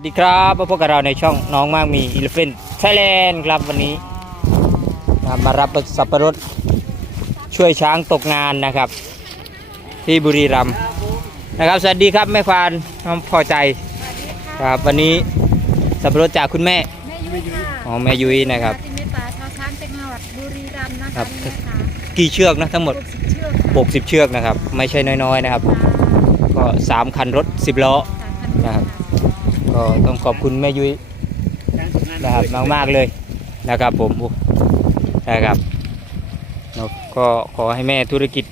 สวัสดีครับมาพบกับเราในช่องน้องมากมีอิเลฟเฟนไทยแลนด์ครับวันนี้นะมารับสับปะรดช่วยช้างตกงานนะครับ ที่บุรีรัมย์นะครับ สวัสดีครับแม่ควานน้องพอใจครับวันนี้สับปะรดจากคุณแม่แม่ยุ้ยค่ะอ๋อแม่ยุ้ยนะครับที่เมตตาชาวช้างจังหวัดบุรีรัมย์นะครัคะบนี่นะคะกี่เชือกนะทั้งหมดหกสิบเชือกค่ะ60 เชือกนะครับ ไม่ใช่น้อยๆนะครับ ก็ 3 คันรถ 10 ล้อ สามพัน นะครับ ก็ต้องขอบคุณแม่ยุ้ยนะครับมากๆเลยนะครับผมโอ้นะครับแล้วก็ขอให้แม่ธุรกิจ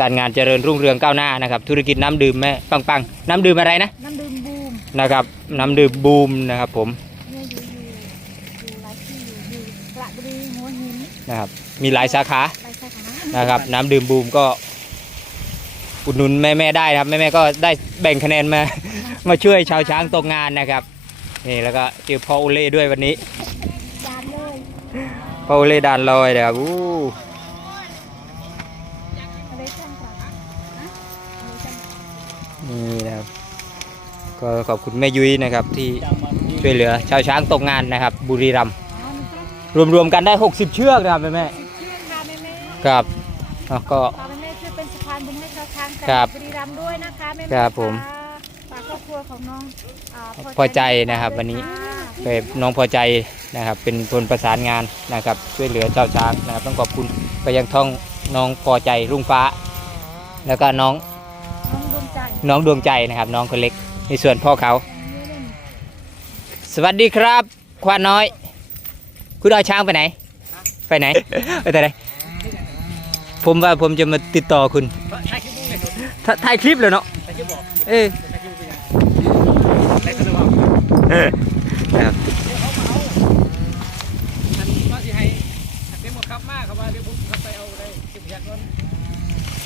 การงานเจริญรุ่งเรืองก้าวหน้านะครับ ธุรกิจน้ำดื่มแม่ปังๆน้ำดื่มอะไรนะน้ำดื่มบูมนะครับน้ำดื่มบูมนะครับผมแม่ยุ้ยอยู่อยู่หลายที่อยู่อยู่กระบุรีหัวหินนะครับมีหลายสาขาไปสาขานะครับ น้ำดื่มบูมก็อุดหนุนแม่ๆได้ครับแม่ๆก็ได้แบ่งคะแนนมา มาช่วยชาวช้างตกงานนะครับ นี่แล้วก็เจอพ่ออุเล่ด้วยวันนี้จานเลยพ่ออุเล่ดานลอยนะครับอู้อะไรช่างกระฮะอะไรช่างนี่นะครับก็ขอบคุณแม่ยุ้ยนะครับ ที่ช่วยเหลือ ชาวช้างตกงานนะครับ บุรีรัมย์อ๋อนี่ค่ะรวมๆกันได้ 60 เชือกนะครับแม่แม่สิบเชือกค่ะแม่แม่ๆครับแล้วก็ฝากแม่แม่ช่วยเป็นสะพานบุญให้ชาวช้างจังคหรัวับดบุรีรัมย์ด้วยนะคะแม่แม่ครับผมฝาก ครอบครัวของน้องอ่าพอใจนะครับวันนี้ค่ะเป็นน้องพอใจนะครับ เป็นคนประสานงานนะครับ ช่วยเหลือชาวช้างนะครับ ต้องขอบคุณไปยังท่องน้องพอใจรุ่งฟ้า แล้วก็น้องน้องดวงใจน้องดวงใจนะครับ น้องคนเล็กในส่วนพ่อเขา สวัสดีครับ ควานน้อย คุณเอาช้างไปไหน ไปไหน ไปแต่ไหนผมว่าผมจะมาติดต่อคุณถ่าถ่ายคลิปเลยเนาะเออ นะครับอันว่าสิให้เต็มหมดครับมากครับว่าเดี๋ยวผมขับไปเอาได้เก็บแยกก่อน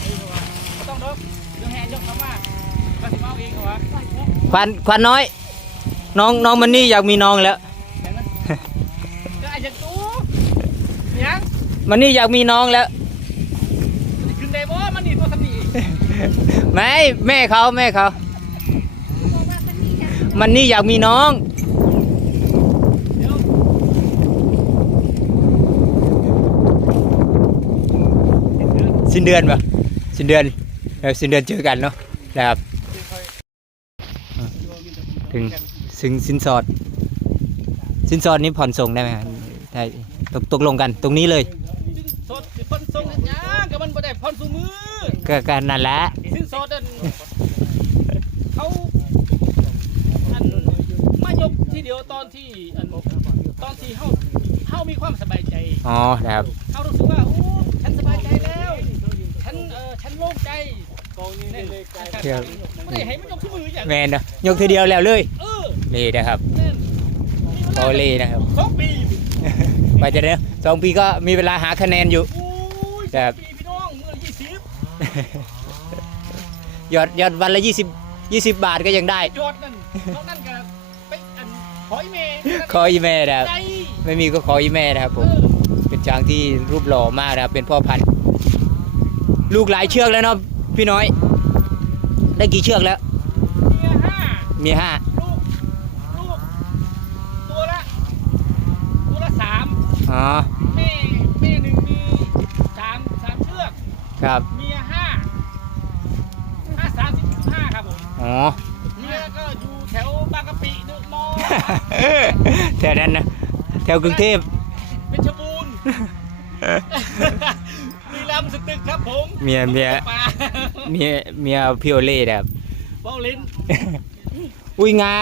เฮ้ยครับว่าบ่ต้องดอกเดี๋ยวแห่ยกครับว่าว่าสิมาเอาเองครับว่าควานควานน้อย น้องน้องมันนี่อยากมีน้องแล้วก็อาจจะตู้ยังมันนี่อยากมีน้องแล้วขึ้นได้บ่มันนี่ตัวสำนีไม่แม่เขาแม่เขา บอกว่ามันนี่จะ มันนี่อยากมีน้องเดี๋ยวสิ้นเดือนปะสิ้นเดือนเออสิ้นเดือนเจอกันเนาะนะครับ ถึงถึงสินสอด สินสอดนี้ผ่อนส่งได้ไหมครับได้ตกตกลงกันตรงนี้เลยสินสดสิพ่นทรงเฮ็ดหยังก็มันบ่ได้พ่นสูมือก็กันนั่นแหละสินสดนั่นเขาอันมา ยกทีเดียวตอนที่อันตอนที่เฮาเฮามีความสบายใจอ๋อนะครับเขารู้สึกว่าโอ้ฉันสบายใจแล้วฉันเออฉันโล่งใจกองนี้เลยเชื่อไม่ได้ให้มันยกที่มืออย่างแมนเนาะยกทีเดียวแล้วเลยเออนี่นะครับแน่นโอเล่นะครับสองปีไปจะเด้อสองปีก็มีเวลาหาคะแนนอยู่ โอ้ยคสรัอบงปีพี่น้องเมื่อยี่สิบยอดยอดวันละ20 20 บาทก็ยังได้ ยอดนั่นเขานั่นกันไปอัน ขออีเมลขออีแม่นะครับใจไม่มีก็ขออีแม่นะครับผเอมอเป็นช้างที่รูปหล่อมากนะครับ เป็นพ่อพันธุ์ ลูกหลายเชือกแล้วเนาะพี่น้อย ได้กี่เชือกแล้ว เมียห้ามีห้าลูกลูกตัวละตัวละสามอ๋อ แม่แม่หนึ่งมีสามสามเชือก ครับ เมียห้าห้าสามสิบห้าครับผม อ๋อ เมียก็อยู่แถวบางกะปิเดอะมอลล์ แถวนั้นนะแถวกรุงเทพเพชรบูรณ์มีลำสตึกครับผมเมียเมียปลาเมียเมียพี่โอเล่นะครับเบ้าลิ้นอุ้ยงา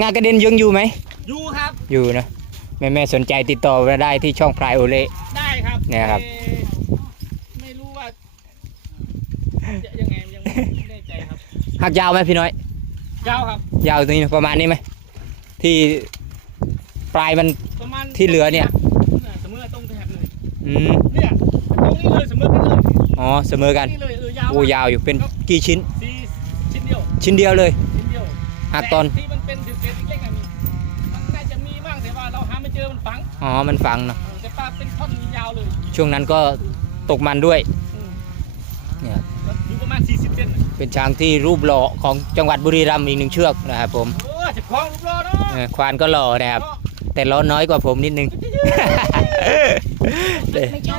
งากระเด็นยังอยู่ไหมอยู่ครับ อยู่นะแม่แม่ๆสนใจติดต่อมาได้ที่ช่องพรายโอเล่ได้ครับเนี่ยครับเอ่อไม่รู้ว่าจะยังไงยังไม่แน่ใจครับหักยาวไหมพี่น้อย ยาวครับ ยาวตรงนี้ประมาณนี้ไหมที่ ปลายมันประมาณที่เหลือเนี่ยเสมอตรงแถบเลยอืมเนี่ยตรงนี้เลยเสมอกันเลยอ๋อเสมอกันนี่เลยเออยาวโอ้ยาวอยู่เป็นกี่ชิ้น สี่ชิ้นเดียวชิ้นเดียวเลยชิ้นเดียวหักตอนแที่มันเป็นเศษๆเล็กๆอะมีมันน่าจะมีบ้างแต่ว่าเราหาไม่เจอมันฝังอ๋อมันฝังเนาะแต่ปลาเป็นท่อนยาวเลยช่วงนั้นก็ตกมันด้วยอืมเนี่ยอยู่ประมาณ40เซนน่ะเป็นช้างที่รูปหล่อของจังหวัดบุรีรัมย์อีกหนึ่งเชือกนะครับผมโอ้ะจะคล้องรูปรอเนาะเออควานก็หล่อนะครับ แต่ล้อน้อยกว่าผมนิดนึงเด้ไม่ใช่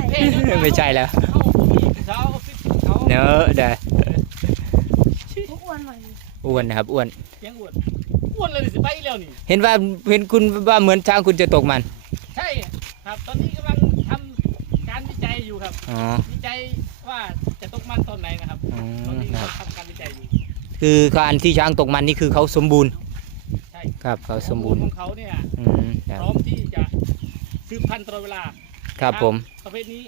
ไม่ใช่แล้วเอาผู้หญิงสาวเอาฟิตเขาเนอะเด้อทุกวันใหม่อ้วนนะครับอ้วน เสียงอ้วนอ้วนเลยสิไปแล้วนี่ เห็นว่าเห็นคุณว่าเหมือนช้างคุณจะตกมัน ใช่ครับ ตอนนี้กำลังทำการวิจัยอยู่ครับ อ๋อ วิจัยว่าจะตกมันตอนไหนนะครับ อืตอนมนี้นะครับ ทำการวิจัยอยู่ คือการที่ช้างตกมันนี่คือเขาสมบูรณ์ใช่ ครับเขาสมบูรณ์ของเขาเนี่ยอืมครัพบร้อมที่จะสืบพันธุ์ตลอดเวลาครับผม ประเภทนี้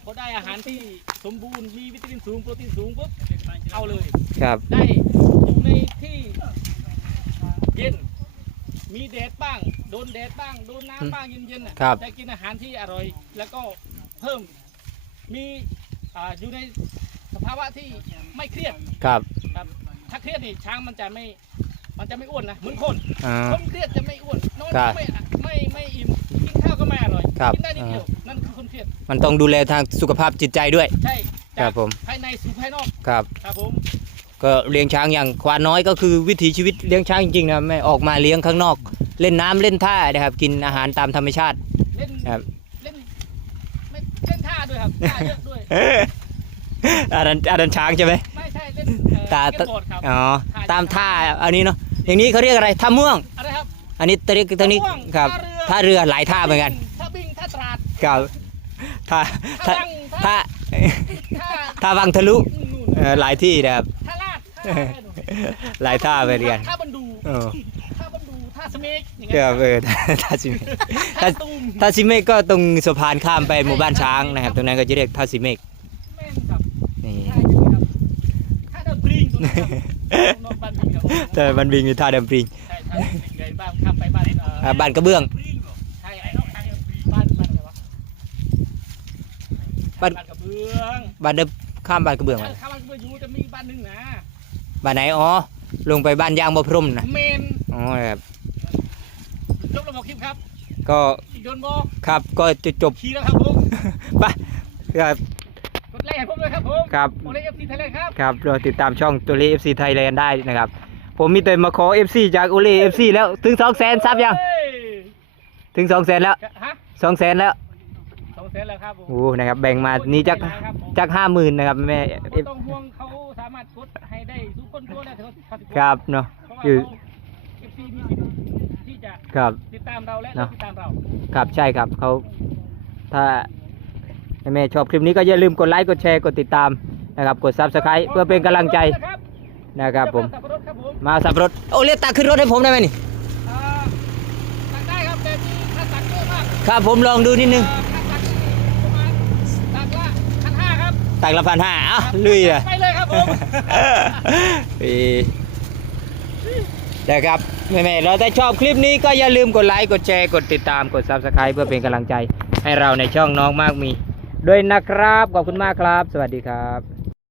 เขาได้อาหารที่สมบูรณ์มีวิตามินสูงโปรตีนสูงปุ๊บเอาเลย ครับ ได้อยู่ในที่เย็น มีแดดบ้าง โดนแดดบ้าง โดนน้ำบ้างเย็นๆน่ะครับ ได้กินอาหารที่อร่อย แล้วก็เพิ่มมีอ่าอยู่ในสภาวะที่ไม่เครียดครับ ครับ ถ้าเครียดนี่ช้างมันจะไม่ มันจะไม่อ้วนนะเหมือนคนอ่า คนเครียดจะไม่อ้วนนอนครับไม่ไม่ไม่อิ่มกินข้าวก็ไม่อร่อยครับ กินได้นิดเดียวนั่นคือคนเครียดมันต้องดูแลทางสุขภาพจิตใจด้วย ใช่ครัจาบกผม ภายในสู่ภายนอกครับ ครับผมก็เลี้ยงช้างอย่างควานน้อยก็คือวิถีชีวิตเลี้ยงช้างจริงๆนะไม่ออกมาเลี้ยงข้างนอก เล่นน้ำเล่นท่านะครับ กินอาหารตามธรรมชาติเล่นครับ เล่นไม่เล่นท่าด้วยครับท่าเยอะด้วยอันนั้นอันนั้นช้างใช่ไหมไม่ใช่เล่นเอ่อตาสเก็ตบอร์ดครับอ๋อตามท่าอันนี้เนาะ อย่างนี้เขาเรียกอะไรท่าม่วง อะไรครับ อันนี้ตอนนี้ตอนนี้ท่าม่วงครับท่าท่าเรือ เรือหลายท่าเหมือนกันท่าบิงท่าตราด ครับท่าท่าท่าบังท่า ท่าท่าวังทะลุนู่นเอ่อหลายที่นะครับท่าลาดท่าอะไรนู่นหลายท่าเหมือนกันท่าบันดูเออท่าบันดูท่าสเมกอย่างคเงี้ยรับเออท่าท่าซิเมกท่าตูมท่าซิเมกก็ตรงสะพานข้ามไปหมู่บ้านช้างนะครับ ตรงนั้นก็จะเรียกท่าซิเมกแม่นครับนี่ท่าอย่างนี้ครับท่าเดินปริงตรงนี้ครับ นอนบ้านบิงครับแต่มันบินมีท่าเดิมปริงใช่ท่าเดินปริงเลยบ้านข้ามไปบ้านเอ่ออ่าบ้านกระเบื้อง ใช่ไอ้น้องบ้านบ้านอะไรวะบ้าน บ้านกระเบื้องบ้านเดิมข้ามบ้านกระเบื้องถ้ามาข้ามบ้านกระเบื้องอยู่จะมีบ้านหนึงนะบ้านไหนอ๋อลงไปบ้านยางบ่พรมนะเมนอ๋อครับจบระบบคลิปครับก็อีกโดนบอครับก็จะจบขี่แล้วครับผม ไปครับ กดไลค์ให้ผมด้วยครับผมครับโอเล็กเอฟซีไทยแลนด์ครับครับเราติดตามช่องตัวเล FC Thailand ได้นะครับ ผมมีแต่มาขอ FC จากโอเล่ FC แล้วถึง2 0 0 0 0ซับยังเฮ้ยถึง2 0 0 0 0แล้วฮะ2 0 0 0 0แล้วสองแสนแล้วครับผมโอ้นะครับแบ่งมานี่จักครับผมจักห้าหมื่นนะครับแม่ไม่ต้องห่วงเขาสามารถกดให้ได้ทุกคนทั่วได้เขาเขาสิกดครับเนาะเพราะว่าอยู่เอฟซีมีสิทธิ์ที่จะครับติดตามเราและเนอะติดตามเราครับใช่ครับเขาถ้า แม่ชอบคลิปนี้ก็อย่าลืมกดไลค์กดแชร์กดติดตามนะครับกด Subscribe เพื่อเป็นกำลังใจนะครับนะครับผมสับปะรดครับผมมาสับรถโอ้เรียกตักขึ้นรถให้ผมได้ไหมนี่อ่าตักได้ครับแต่มีค่าตักเยอะมากครับผมลองดูนิดนึงเอ่อค่าตักประมาณตักละพันห้าครับตักละพันห้าอะลุยเลยไปเลยครับผมปีนะครับแม่ๆเราถ้าชอบคลิปนี้ก็อย่าลืมกดไลค์กดแชร์กดติดตามกด Subscribe เพื่อเป็นกำลังใจให้เราในช่องน้องมากมี ด้วยนะครับ ขอบคุณมากครับ สวัสดีครับ